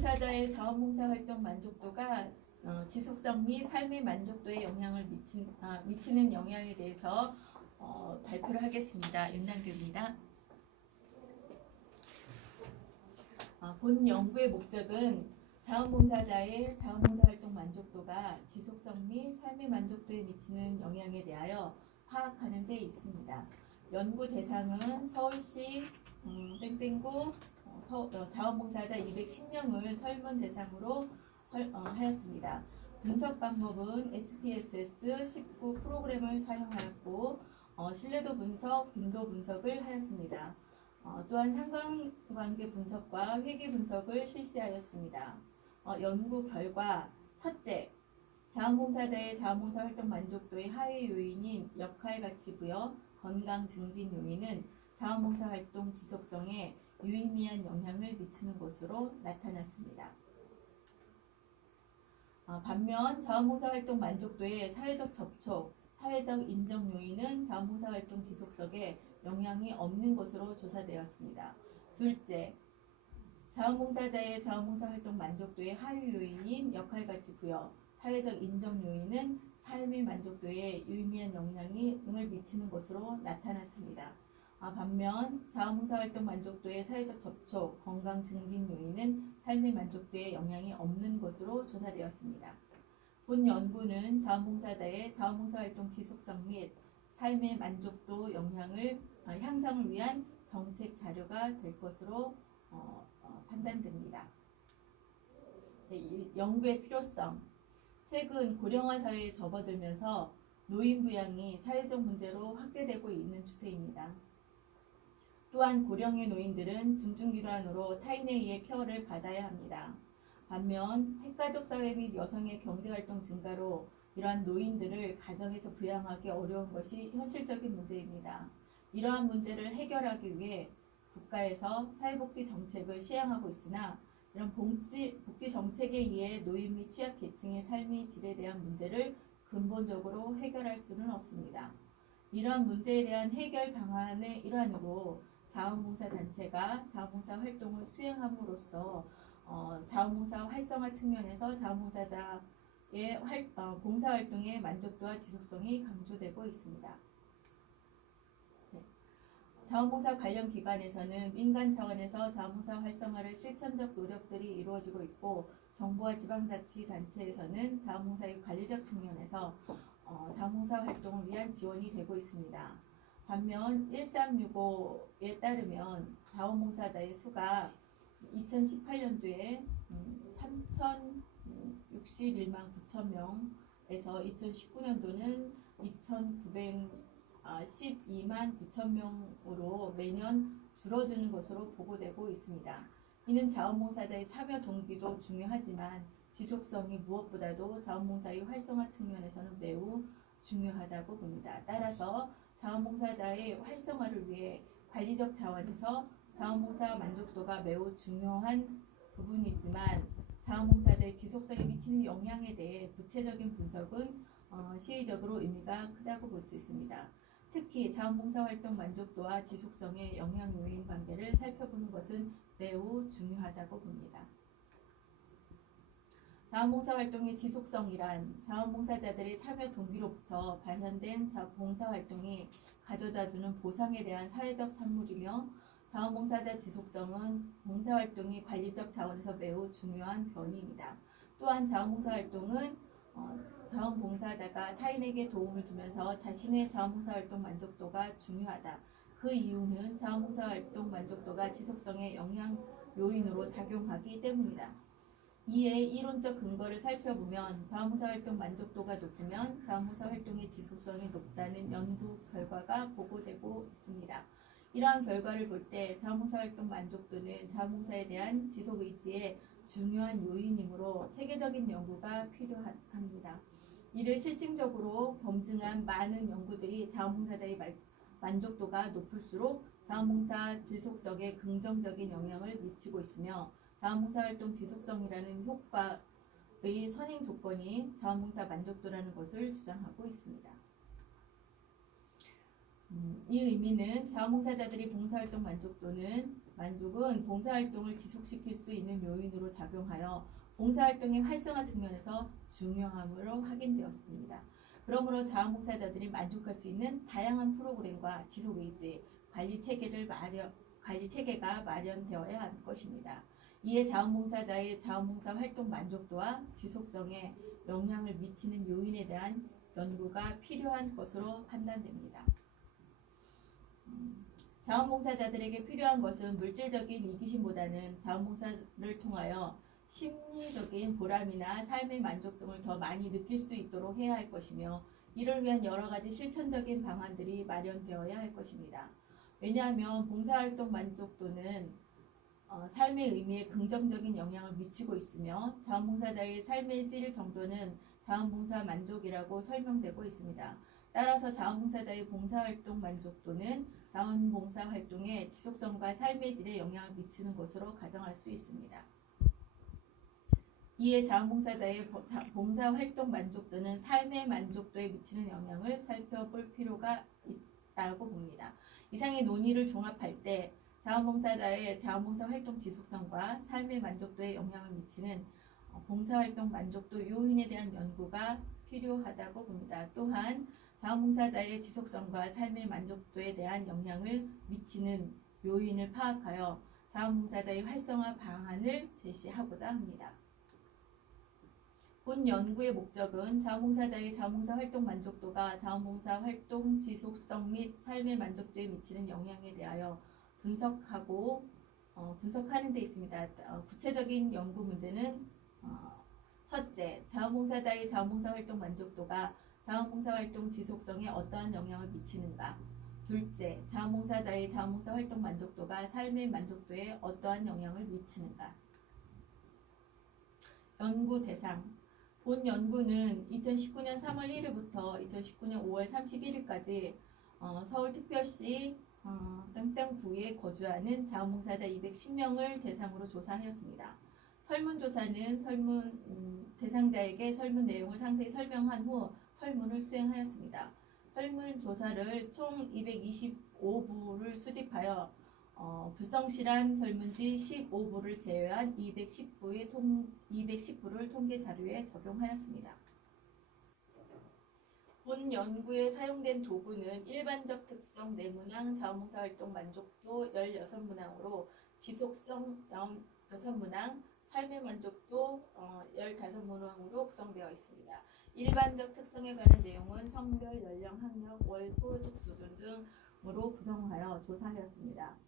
자원봉사자의 자원봉사 활동 만족도가 지속성 및 삶의 만족도에 영향을 미치는 영향에 대해서 발표를 하겠습니다. 윤남규입니다. 본 연구의 목적은 자원봉사자의 자원봉사 활동 만족도가 지속성 및 삶의 만족도에 미치는 영향에 대하여 파악하는 데 있습니다. 연구 대상은 서울시 땡땡구 자원봉사자 210명을 설문 대상으로 하였습니다. 분석 방법은 SPSS 19 프로그램을 사용하였고 신뢰도 분석, 빈도 분석을 하였습니다. 또한 상관관계 분석과 회계 분석을 실시하였습니다. 연구 결과 첫째, 자원봉사자의 자원봉사 활동 만족도의 하위 요인인 역할 가치 부여, 건강 증진 요인은 자원봉사 활동 지속성에 유의미한 영향을 미치는 것으로 나타났습니다. 반면 자원봉사 활동 만족도의 사회적 접촉, 사회적 인정 요인은 자원봉사 활동 지속성에 영향이 없는 것으로 조사되었습니다. 둘째, 자원봉사자의 자원봉사 활동 만족도의 하위 요인인 역할 가치 부여, 사회적 인정 요인은 삶의 만족도에 유의미한 영향을 미치는 것으로 나타났습니다. 반면 자원봉사 활동 만족도의 사회적 접촉, 건강 증진 요인은 삶의 만족도에 영향이 없는 것으로 조사되었습니다. 본 연구는 자원봉사자의 자원봉사 활동 지속성 및 삶의 만족도 향상을 위한 정책 자료가 될 것으로 판단됩니다. 연구의 필요성. 최근 고령화 사회에 접어들면서 노인 부양이 사회적 문제로 확대되고 있는 추세입니다. 또한 고령의 노인들은 중증질환으로 타인에 의해 케어를 받아야 합니다. 반면 핵가족 사회 및 여성의 경제활동 증가로 이러한 노인들을 가정에서 부양하기 어려운 것이 현실적인 문제입니다. 이러한 문제를 해결하기 위해 국가에서 사회복지 정책을 시행하고 있으나 이런 복지 정책에 의해 노인 및 취약계층의 삶의 질에 대한 문제를 근본적으로 해결할 수는 없습니다. 이러한 문제에 대한 해결 방안의 일환으로 자원봉사 단체가 자원봉사 활동을 수행함으로써 자원봉사 활성화 측면에서 자원봉사자의 봉사활동의 만족도와 지속성이 강조되고 있습니다. 자원봉사 관련 기관에서는 민간 차원에서 자원봉사 활성화를 실천적 노력들이 이루어지고 있고 정부와 지방자치단체에서는 자원봉사의 관리적 측면에서 자원봉사 활동을 위한 지원이 되고 있습니다. 반면 1365에 따르면 자원봉사자의 수가 2018년도에 3,061만 9천 명에서 2019년도는 2,912만 9천 명으로 매년 줄어드는 것으로 보고되고 있습니다. 이는 자원봉사자의 참여 동기도 중요하지만 지속성이 무엇보다도 자원봉사의 활성화 측면에서는 매우 중요하다고 봅니다. 따라서 자원봉사자의 활성화를 위해 관리적 차원에서 자원봉사 만족도가 매우 중요한 부분이지만 자원봉사자의 지속성에 미치는 영향에 대해 구체적인 분석은 시의적으로 의미가 크다고 볼 수 있습니다. 특히 자원봉사 활동 만족도와 지속성의 영향 요인 관계를 살펴보는 것은 매우 중요하다고 봅니다. 자원봉사 활동의 지속성이란 자원봉사자들의 참여 동기로부터 발현된 봉사활동이 가져다주는 보상에 대한 사회적 산물이며 자원봉사자 지속성은 봉사활동이 관리적 차원에서 매우 중요한 변이입니다. 또한 자원봉사활동은 자원봉사자가 타인에게 도움을 주면서 자신의 자원봉사활동 만족도가 중요하다. 그 이유는 자원봉사활동 만족도가 지속성의 영향 요인으로 작용하기 때문이다. 이에 이론적 근거를 살펴보면 자원봉사 활동 만족도가 높으면 자원봉사 활동의 지속성이 높다는 연구 결과가 보고되고 있습니다. 이러한 결과를 볼 때 자원봉사 활동 만족도는 자원봉사에 대한 지속 의지의 중요한 요인이므로 체계적인 연구가 필요합니다. 이를 실증적으로 검증한 많은 연구들이 자원봉사자의 만족도가 높을수록 자원봉사 지속성에 긍정적인 영향을 미치고 있으며 자원봉사 활동 지속성이라는 효과의 선행 조건이 자원봉사 만족도라는 것을 주장하고 있습니다. 이 의미는 자원봉사자들이 봉사활동 만족도는 만족은 봉사활동을 지속시킬 수 있는 요인으로 작용하여 봉사활동의 활성화 측면에서 중요함으로 확인되었습니다. 그러므로 자원봉사자들이 만족할 수 있는 다양한 프로그램과 지속의지, 관리 체계가 마련되어야 할 것입니다. 이에 자원봉사자의 자원봉사 활동 만족도와 지속성에 영향을 미치는 요인에 대한 연구가 필요한 것으로 판단됩니다. 자원봉사자들에게 필요한 것은 물질적인 이기심보다는 자원봉사를 통하여 심리적인 보람이나 삶의 만족 등을 더 많이 느낄 수 있도록 해야 할 것이며, 이를 위한 여러 가지 실천적인 방안들이 마련되어야 할 것입니다. 왜냐하면 봉사활동 만족도는 삶의 의미에 긍정적인 영향을 미치고 있으며, 자원봉사자의 삶의 질 정도는 자원봉사 만족이라고 설명되고 있습니다. 따라서 자원봉사자의 봉사활동 만족도는 자원봉사 활동의 지속성과 삶의 질에 영향을 미치는 것으로 가정할 수 있습니다. 이에 자원봉사자의 봉사활동 만족도는 삶의 만족도에 미치는 영향을 살펴볼 필요가 있다고 봅니다. 이상의 논의를 종합할 때 자원봉사자의 자원봉사 활동 지속성과 삶의 만족도에 영향을 미치는 봉사활동 만족도 요인에 대한 연구가 필요하다고 봅니다. 또한 자원봉사자의 지속성과 삶의 만족도에 대한 영향을 미치는 요인을 파악하여 자원봉사자의 활성화 방안을 제시하고자 합니다. 본 연구의 목적은 자원봉사자의 자원봉사 활동 만족도가 자원봉사 활동 지속성 및 삶의 만족도에 미치는 영향에 대하여 분석하는 데 있습니다. 구체적인 연구 문제는 첫째, 자원봉사자의 자원봉사 활동 만족도가 자원봉사 활동 지속성에 어떠한 영향을 미치는가. 둘째, 자원봉사자의 자원봉사 활동 만족도가 삶의 만족도에 어떠한 영향을 미치는가. 연구 대상. 본 연구는 2019년 3월 1일부터 2019년 5월 31일까지 서울특별시 땡땡구에 거주하는 자원봉사자 210명을 대상으로 조사하였습니다. 설문조사는 대상자에게 설문 내용을 상세히 설명한 후 설문을 수행하였습니다. 설문조사를 총 225부를 수집하여 불성실한 설문지 15부를 제외한 210부를 통계 자료에 적용하였습니다. 본 연구에 사용된 도구는 일반적 특성 4문항, 자원봉사 활동 만족도 16문항으로 지속성 6문항, 삶의 만족도 15문항으로 구성되어 있습니다. 일반적 특성에 관한 내용은 성별, 연령, 학력, 월 소득 수준 등으로 구성하여 조사하였습니다.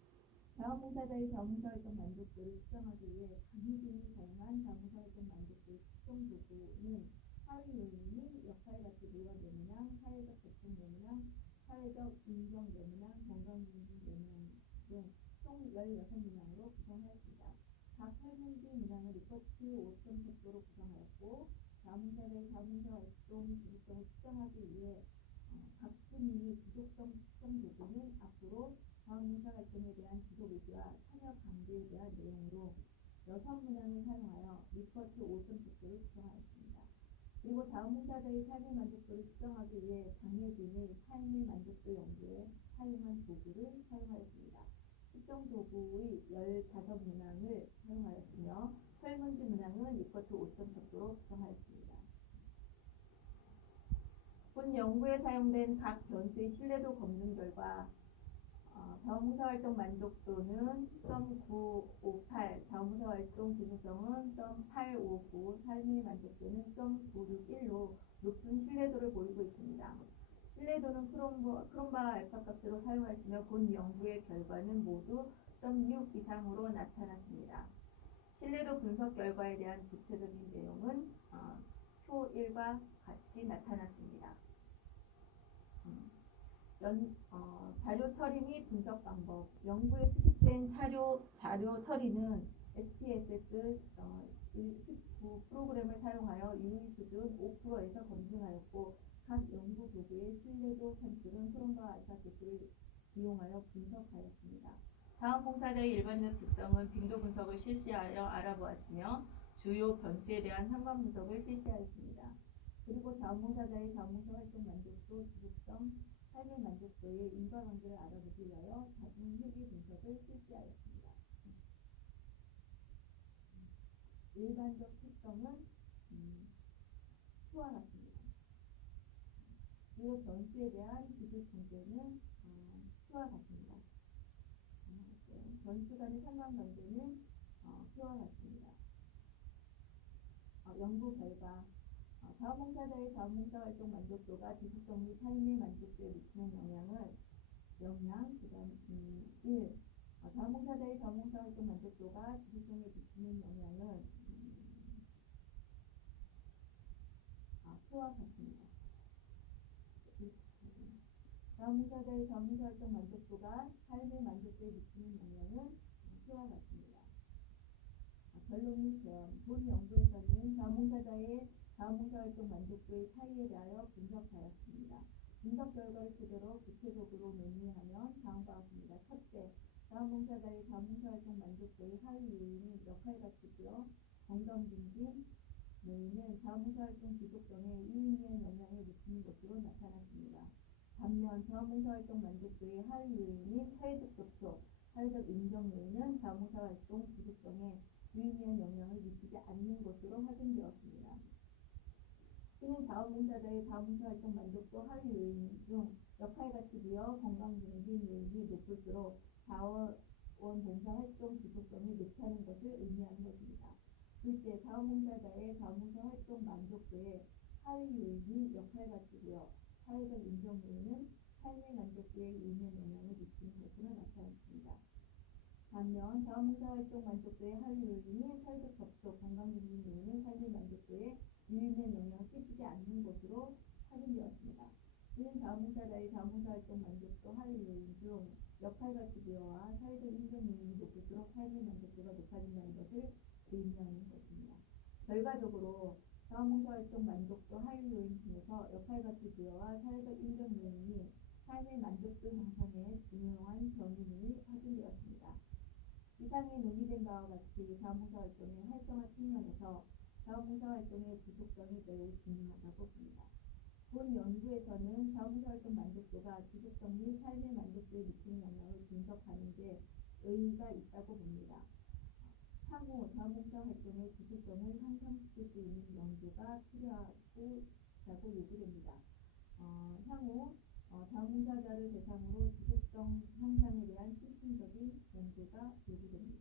자원봉사자의 자원봉사 활동 만족도를 측정하기 위해 강의진이 사용한 자원봉사 활동 만족도 측정 도구는 사회 요인이 역할가치 비원 4문항, 사회적 접근 4문항, 사회적 인정 4문항, 건강기능 4문항 등 총 16문항으로 구성하였습니다. 각 설문지 문항을 리포트 5점 속도로 구성하였고, 자원봉사자의 자원봉사 활동 지속성을 측정하기 위해 각 분이 지속성 측정 도구는 앞으로 자원봉사 활동에 대한 지속의지와 참여 강도에 대한 내용으로 6문항을 사용하여 리포트 5점 속도를 구성하였습니다. 그리고 자원봉사자의 삶의 만족도를 측정하기 위해 장혜진의 삶의 만족도 연구에 사용한 도구를 사용하였습니다. 측정 도구의 15문항을 사용하였으며 설문지 문항은 리포트 5점 속도로 구성하였습니다. 본 연구에 사용된 각 변수의 신뢰도 검증 결과 자원봉사 활동 만족도는 0.958, 자원봉사 활동 지속성은 0.859, 삶의 만족도는 0.961로 높은 신뢰도를 보이고 있습니다. 신뢰도는 크롬바 알파 값으로 사용하였으며 본 연구의 결과는 모두 0.6 이상으로 나타났습니다. 신뢰도 분석 결과에 대한 구체적인 내용은 표 1과 같이 나타났습니다. 자료 처리 및 분석 방법. 연구에 수집된 자료 처리는 SPSS 19 프로그램을 사용하여 유의 수준 5%에서 검증하였고, 각 연구 도구의 신뢰도 산출은 크롬바 알파 기술을 이용하여 분석하였습니다. 자원봉사자의 일반적 특성은 빈도 분석을 실시하여 알아보았으며 주요 변수에 대한 현관 분석을 실시하였습니다. 그리고 자원봉사자의 자원봉사 활동 만족도, 지속성, 삶의 만족도의 인과관계를 알아보기 위하여 자궁 효기 분석을 실시하였습니다. 일반적 특성은 수와 같습니다. 그리고 변수에 대한 기술 통계는 수와 같습니다. 변수 간의 상관관계는 수와 같습니다. 연구 결과 자원봉사자의 자원봉사 활동 만족도가 지속성 및 삶의 만족도에 미치는 영향은 그다음 1. 자원봉사자의 자원봉사 활동 만족도가 지속성에 미치는 영향은 수와 같습니다. 자원봉사자의 자원봉사 활동 만족도가 삶의 만족도에 미치는 영향은 수와 같습니다. 결론 및 제언. 본 연구에서는 자원봉사자의 자원봉사 활동 만족도의 차이에 대하여 분석하였습니다. 분석 결과를 토대로 구체적으로 논의하면 다음과 같습니다. 첫째, 자원봉사자의 자원봉사 활동 만족도의 하위 요인은 역할가치고요. 건강증진 요인은 자원봉사 활동 지속성에 유의미한 영향을 미치는 것으로 나타났습니다. 반면 자원봉사 활동 만족도의 하위 요인인 사회적 접촉, 사회적 인정 요인은 자원봉사 활동 지속성에 유의미한 영향을 미치지 않는 것으로 확인되었습니다. 이는 자원봉사자의 자원봉사 활동 만족도 하위 요인 중 역할가치 부여, 건강증진 요인이 높을수록 자원봉사 활동 지속성이 높다는 것을 의미하는 것입니다. 둘째, 자원봉사자의 자원봉사 활동 만족도의 하위 요인이 역할가치 부여, 사회적 인정 요인은 삶의 만족도에 유의미한 영향을 미치는 것으로 나타났습니다. 반면 자원봉사 활동 만족도의 하위 요인이 사회적 접촉, 건강증진 요인은 삶의 만족도에 유의미한 영향을 끼치지 않는 것으로 확인되었습니다. 이는 자원봉사자의 자원봉사 활동 만족도 하위 요인 중 역할가치 부여와 사회적 인정 요인이 높을수록 삶의 만족도가 높아진다는 것을 의미하는 것입니다. 결과적으로 자원봉사 활동 만족도 하위 요인 중에서 역할가치 부여와 사회적 인정 요인이 삶의 만족도 향상에 중요한 변인이 확인되었습니다. 이상에 논의된 바와 같이 자원봉사 활동의 활성화 측면에서 자원봉사 활동의 지속성이 매우 중요하다고 봅니다. 본 연구에서는 자원봉사 활동 만족도가 지속성 및 삶의 만족도에 미치는 영향을 분석하는 데 의의가 있다고 봅니다. 향후 자원봉사 활동의 지속성을 향상시킬 수 있는 연구가 필요하다고 요구됩니다. 향후 자원봉사자를 대상으로 지속성 향상에 대한 실증적인 연구가 요구됩니다.